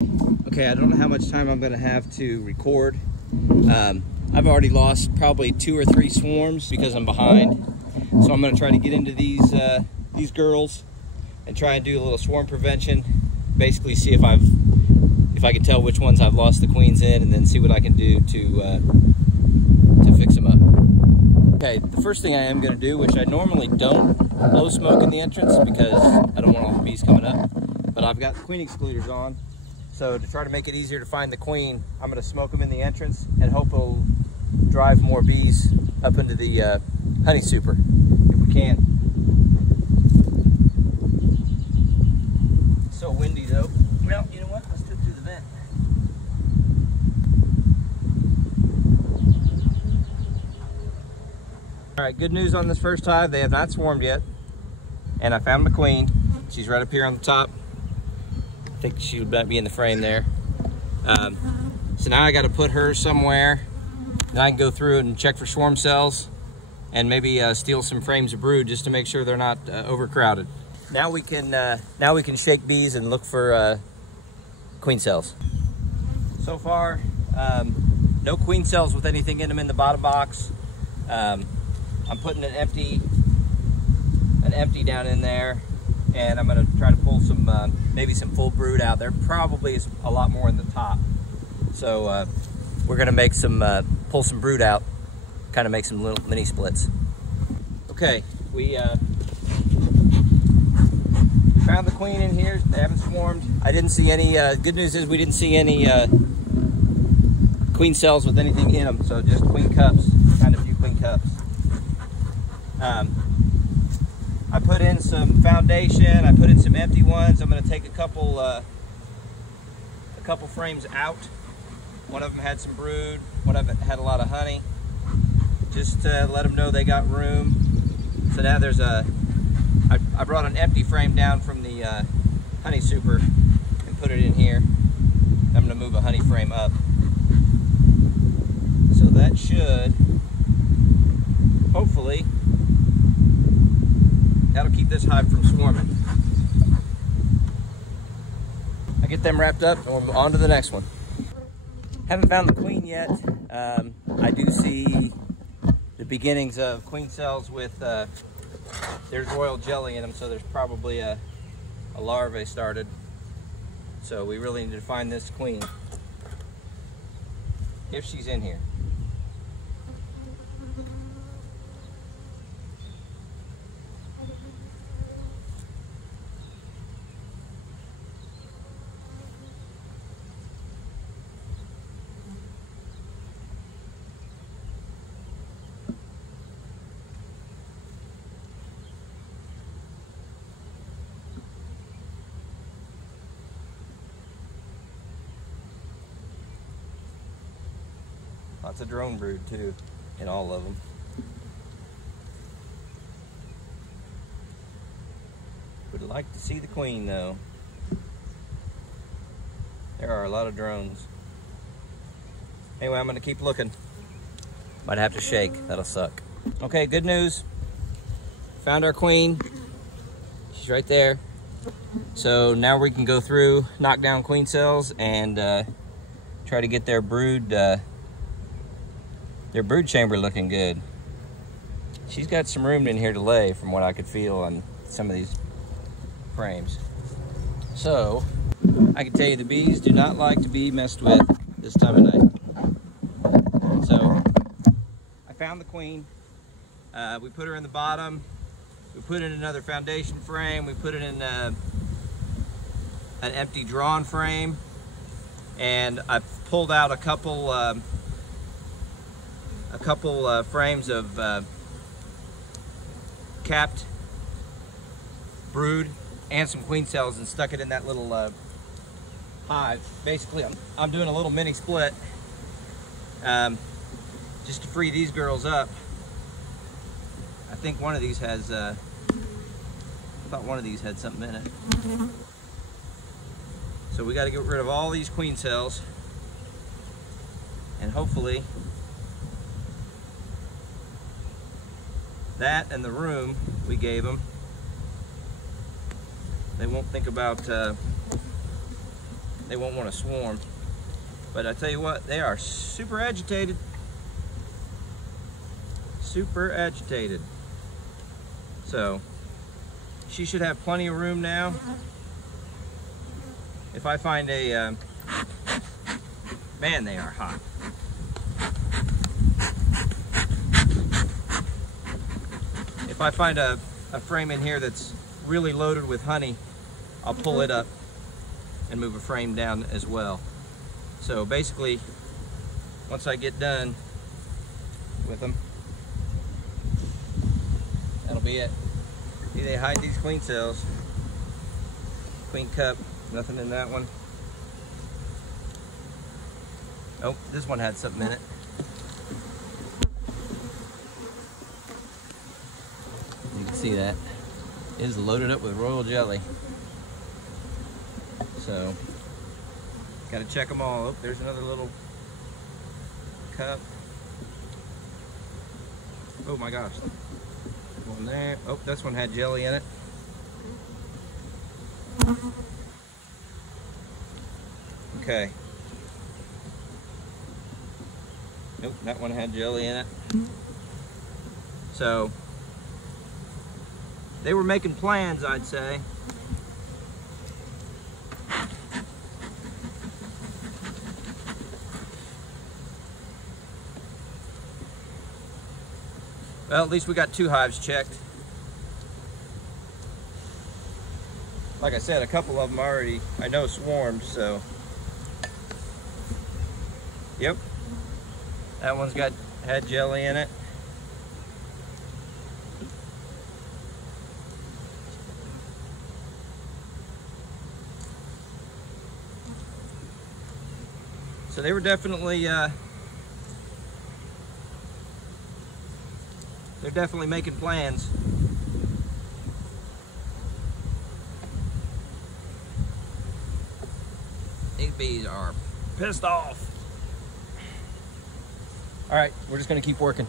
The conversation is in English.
Okay, I don't know how much time I'm gonna have to record. I've already lost probably 2 or 3 swarms because I'm behind. So I'm gonna try to get into these girls and try and do a little swarm prevention. Basically see if I can tell which ones I've lost the queens in, and then see what I can do to fix them up. Okay, the first thing I am gonna do, which I normally don't blow smoke in the entrance because I don't want all the bees coming up, but I've got the queen excluders on. So to try to make it easier to find the queen, I'm gonna smoke them in the entrance and hope it'll drive more bees up into the honey super, if we can. It's so windy though. Well, you know what? Let's do it through the vent. All right, good news on this first hive. They have not swarmed yet. And I found the queen. She's right up here on the top. I think she would be in the frame there. So now I got to put her somewhere. Then I can go through and check for swarm cells and maybe steal some frames of brood just to make sure they're not overcrowded. Now we can shake bees and look for queen cells. So far, no queen cells with anything in them in the bottom box. I'm putting an empty down in there, and I'm gonna try to pull some maybe some full brood out. There probably is a lot more in the top, so we're gonna make some pull some brood out, kind of make some little mini splits. Okay, we found the queen in here. They haven't swarmed. I didn't see any. Good news is we didn't see any queen cells with anything in them, so just queen cups, kind of few queen cups. I put in some foundation. I put in some empty ones. I'm going to take a couple frames out. One of them had some brood. One of it had a lot of honey. Just to let them know they got room. So now there's I brought an empty frame down from the honey super and put it in here. I'm going to move a honey frame up. So that should hopefully that'll keep this hive from swarming. I get them wrapped up and we're on to the next one. Haven't found the queen yet. I do see the beginnings of queen cells with there's royal jelly in them, so there's probably a larvae started. So we really need to find this queen, if she's in here. Lots of drone brood too, in all of them. Would like to see the queen though. There are a lot of drones. Anyway, I'm gonna keep looking. Might have to shake, that'll suck. Okay, good news. Found our queen. She's right there. So now we can go through, knock down queen cells, and try to get their brood chamber looking good. She's got some room in here to lay from what I could feel on some of these frames. So I can tell you the bees do not like to be messed with this time of night. So I found the queen. We put her in the bottom. We put in another foundation frame. We put it in an empty drawn frame. And I pulled out a couple frames of capped brood and some queen cells and stuck it in that little hive. Basically, I'm doing a little mini split just to free these girls up. I think one of these has, I thought one of these had something in it. So we got to get rid of all these queen cells, and hopefully that and the room we gave them, they won't think about they won't want to swarm. But I tell you what, they are super agitated. Super agitated. So she should have plenty of room now. If I find a, man, they are hot. If I find a frame in here that's really loaded with honey, I'll pull it up and move a frame down as well. So basically, once I get done with them, that'll be it. See, they hide these queen cells. Queen cup, nothing in that one. Oh, this one had something in it. You can see that. It is loaded up with royal jelly. So, gotta check them all. Oh, there's another little cup. Oh my gosh. One there. Oh, this one had jelly in it. Okay. Nope, that one had jelly in it. So, they were making plans, I'd say. Well, at least we got 2 hives checked. Like I said, a couple of them already, I know, swarmed, so. Yep. That one's had jelly in it. So they were definitely, they're definitely making plans. These bees are pissed off. All right, we're just gonna keep working.